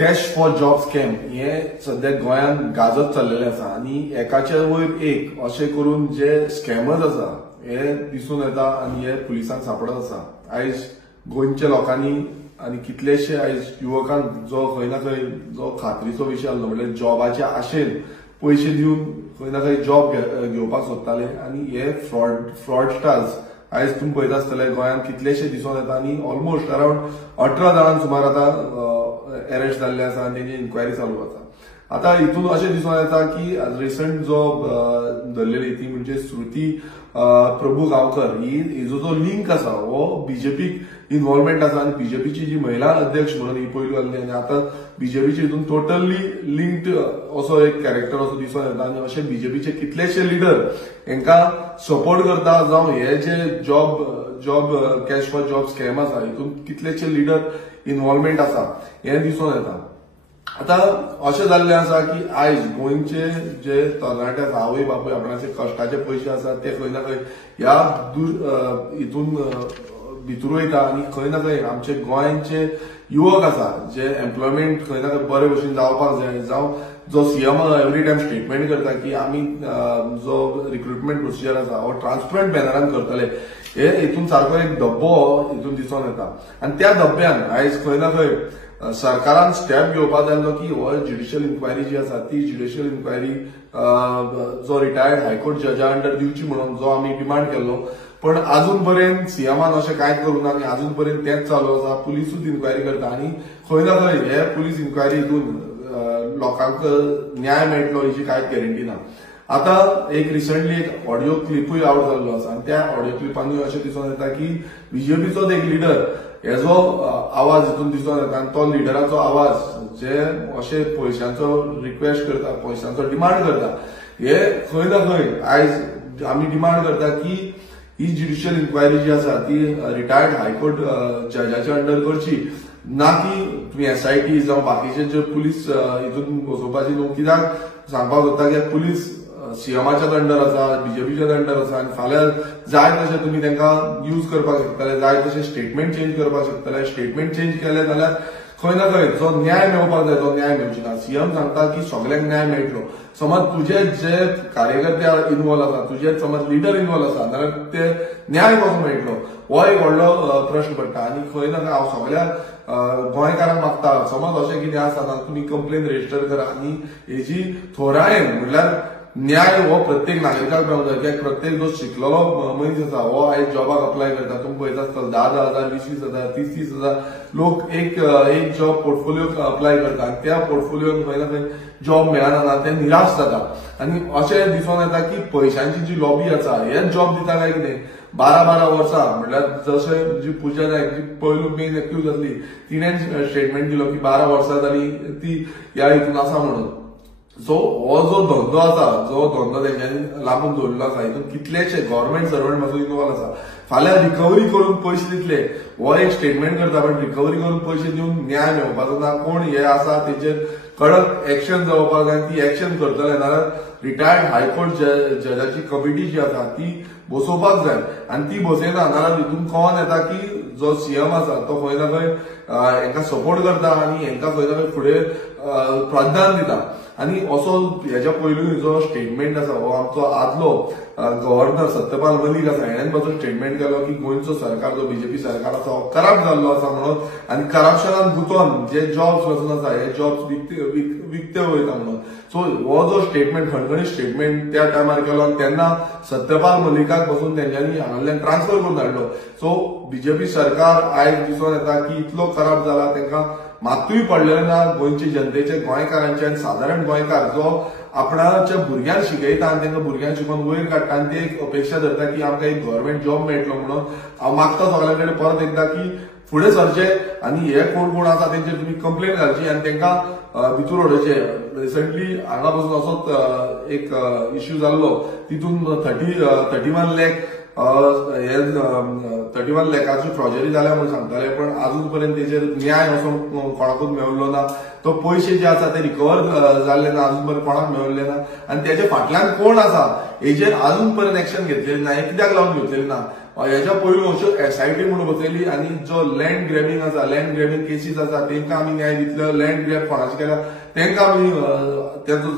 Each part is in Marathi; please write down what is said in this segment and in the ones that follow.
कॅश फॉर जॉब स्कॅम हे सध्या गोंयांत गाजत चाललेले आसा आणि एकाच्या वयर एक अशें करून जे स्कॅमर्स आसा हे दिसून येता आणि हे पुलिसांक सापडत आसा। आयज गोंयच्या लोकांनी आणि कितलेशे आयज युवकांक जो खंय ना खंय जो खात्रीचो विशय आसलो म्हणजे जॉबाच्या आशेन पैसे दिवन खंय ना खंय जॉब घेवपाक सोदताले आणि हे फ्रॉडस्टार्स आयज तुम्ही पळयता आसतले गोंयांत कितलेशे दिसून येता आणि ऑलमोस्ट अराउंड 18 जाणांक सुमार आता अरेस्ट जाल्ले आसा आणि तेंची इन्क्वायरी चालू आसा। आता हितून अशें दिसून येता की रिसंट जो धरलेली ती म्हणजे श्रुती प्रभू गांवकर हिजो जो लिंक आसा हो बीजेपीक इन्व्हॉल्वमेंट आसा आणि बीजेपीची जी महिला अध्यक्ष म्हणून ही पयली जाल्ली आणि आता बीजेपीचे हितून टोटली लिंक्ड असो एक कॅरेक्टर असो दिसून येता आणि अशे बीजेपीचे कितलेशे लिडर हांकां सपोर्ट करता जावं हे जे job cash for job scam आसा हितून कितलेशे लिडर इन्व्हॉल्वमेंट आसा हे दिसून येता। आता अशें जाल्लें आसा की आयज गोंयचे जे तरणाटे आसा आवय बापूय आपणाचे कश्टाचे पयशे आसा ते खंय ना खंय ह्या हितून भितर वयता आणि खंय ना खंय आमचे गोंयचे युवक आसा जे एम्प्लॉयमेंट खंय ना खंय बरे भशेन जावपाक जाय जावं जो सीएम एवरी टाइम स्टेटमेंट करता की आमी जो रिक्रुटमेंट प्रोसिजर आसा हो ट्रान्सपरंट बॅनरान करतले हे हितून सारको एक धब्बो हितून दिसून येता आणि त्या धब्ब्यान आयज खंय ना खंय सरकारान स्टेप घेवपाक जाल्लो की हो ज्युडिशियल इन्क्वायरी जी आसा ती ज्युडिशियल इन्क्वायरी जो रिटायर्ड हायकोर्ट जजा अंडर दिवची म्हणून जो आमी डिमांड केल्लो पण अजून पर्यंत सीएमान अशें कांयच करूं ना आणि अजून पर्यंत तेंच चालू आसा। पुलिसूच इन्क्वायरी करता आणि खंय ना खंय हे पुलीस इन्क्वायरी हितून लोकांक न्याय मेळटलो हेची कांयच गॅरंटी ना। आता एक रिसंटली एक ऑडिओ क्लिपूय आउट जाल्लो आसा आणि त्या ऑडिओ क्लिपांनी अशें दिसून येता की बीजेपीचो एक लिडर हेजो आवाज हितून दिसून येता आणि तो लिडराचो आवाज जे अशे पयशांचो रिक्वेस्ट करता पयशांचो डिमांड करता हे खंय ना खंय आयज आमी डिमांड करता की ही ज्युडिशियल इन्क्वायरी जी आसा ती रिटायर्ड हायकोर्ट जजाच्या अंडर करची ना की तुम्ही एसआयटी जावं बाकीचे जे पुलीस हितून बसोवपाची न्हू कित्याक सांगपाक सोदता की पुलीस सीएमाच्या अंडर आसा बीजेपीच्या अंडर आसा आणि फाल्यां जाय तशें तुम्ही तांकां यूज करपाक शकतले जाय तशें स्टेटमेंट चेंज करपाक शकतले स्टेटमेंट चेंज केले जाल्यार खंय ना खंय जो न्याय मेळपाक जाय तो न्याय मेळची ना। सीएम सांगता की सगळ्यांक न्याय मेळटलो समज तुझे जे कार्यकर्ते इन्वॉल्व आसा तुझे समज लिडर इन्वॉल्व आसा जाल्यार ते न्याय कसो मेळटलो हो एक व्हडलो प्रश्न पडटा आणि खंय ना खंय हांव सगळ्या गोंयकारांक मागता समज अशें कितें आसा जाल्यार तुमी कंप्लेन रजिस्टर करा आणि हेची थोरायेन म्हणल्यार न्याय हो प्रत्येक नागरिकाक मेळूंक जाय कित्याक प्रत्येक जो शिकलेलो मनीस आसा हो आयज जॉबाक अप्लाय करता तुम्ही पळयता आसतले 10,000 20,000 30,000 लोक एक जॉब पोर्टफोलिओ अप्लाय करता आणि त्या पोर्टफोलिओन खंय ना खंय जॉब मेळना ते निराश जाता आणि अशें दिसून येता की पयशांची जी लॉबी आसा हेच जॉब दिता काय कितें 12 वर्सां म्हणल्यार जशें जी पुजा नायक जी पयलू मेन एक्यूज जाल्ली तिणें स्टेटमेंट दिलो की 12 वर्सां जाली ती ह्या हितून आसा म्हणून। सो हो जो धंदो आसा जो धंदो तेंच्यांनी लांबून दवरलेलो आसा हितून कितलेशे गव्हर्नमेंट सर्वंट मातसो इन्वॉल्व आसा फाल्यां रिकवरी करून पयशे दितले हो एक स्टेटमेंट करता पण रिकवरी करून पयशे दिवन न्याय मेळपाचो ना कोण हे आसा तेचेर कडक एक्शन जावपाक जाय ती एक्शन करतले नाल्यार रिटायर्ड हायकोर्ट जजाची कमिटी जी आसा ती बसोवपाक जाय आणि ती बसयना नाल्यार हितून कळोन येता की जो सीएम आसा तो खंय ना खंय हांकां सपोर्ट करता आणि हांकां खंय ना खंय फुडें प्राधान्य दिता आणि असो हेच्या पयलू जो स्टेटमेंट आसा हो आमचो आदलो गव्हर्नर सत्यपाल मलीक आसा हेणेन मातसो स्टेटमेंट केलो की गोंयचो सरकार जो बीजेपी सरकार आसा हो करप्ट जाल्लो आसा म्हणून आणि करप्शनान गुंतोवन जे जॉब्स वचून आसा हे जॉब्स विकते वयता म्हणून। सो हो जो स्टेटमेंट खणखणीत स्टेटमेंट त्या टायमार केलो आणि तेन्ना सत्यपाल मलिकाक पासून तेंच्यांनी हांगांतल्यान ट्रान्सफर करून धाडलो। सो बीजेपी सरकार आयज दिसून येता की इतलो करप्ट जाला तांकां मातूय पडलेले ना गोंयचे जनतेचे गोंयकारांचे आणि साधारण गोंयकार जो आपणाच्या भुरग्यांक शिकयता आणि तांकां भुरग्यांक शिकोवन वयर काडटा आणि ते एक अपेक्षा धरता की आमकां एक गव्हर्नमेंट जॉब मेळटलो म्हणून हांव मागता सगळ्यां कडेन परत एकदा की फुडें सरचे आणि हे कोण आसा तेंचेर तुमी कंप्लेन घालची आणि तांकां भितर उडोवचे। रिसंटली हांगा पासून असोच एक इश्यू जाल्लो तितून 31 लाख 31 लाखाची फ्रॉजरी जाल्या म्हणून सांगताले पण अजून पर्यंत तेचेर न्याय असो कोणाकूच मेळिल्लो ना तो पयशे जे आसा ते रिकवर जाल्ले ना अजून पर्यंत कोणाक मेळिल्ले ना आणि त्याच्या फाटल्यान कोण आसा हेचेर अजून पर्यंत एक्शन घेतलेली ना हे कित्याक लागून घेतलेली ना हेच्या पयलू अश्यो एसआयटी म्हणून बसयली आनी जो लँड ग्रॅबिंग आसा, लँड ग्रॅबिंग केसीस आसा तेंका आमी न्याय दितले, लँड ग्रॅब कोणाचे केल्या तेंका आमी तेजो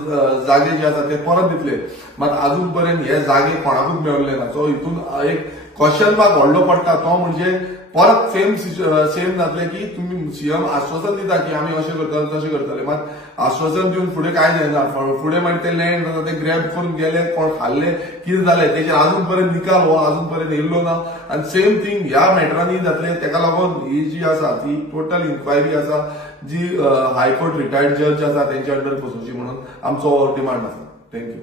जागे जे आसा ते परत दितले. मात अजून पर्यंत हे जागे कोणाकूच मेळले ना. सो हितून एक क्वेश्चन मार्क व्हडलो पडटा तो म्हणजे परत सेम जातले की तुम्ही सीएम आश्वासन दिता की आम्ही अशें करतले तशें करतले, मात आश्वासन दिवन फुडें काय जायना. फुडें मागीर ते लँड जाता ते ग्रॅब करून गेले, कोण खाल्ले, कितें जालें तेचेर अजून पर्यंत निकाल हो अजून पर्यंत येयल्लो ना. आनी सेम थिंग ह्या मॅटरांनी जातले. तेका लागून ही जी आसा ती टोटल इन्क्वायरी आसा जी हायकोर्ट रिटायर्ड जज आसा तेंच्या अंडर बसोवची म्हणून आमचो डिमांड आसा. थँक्यू.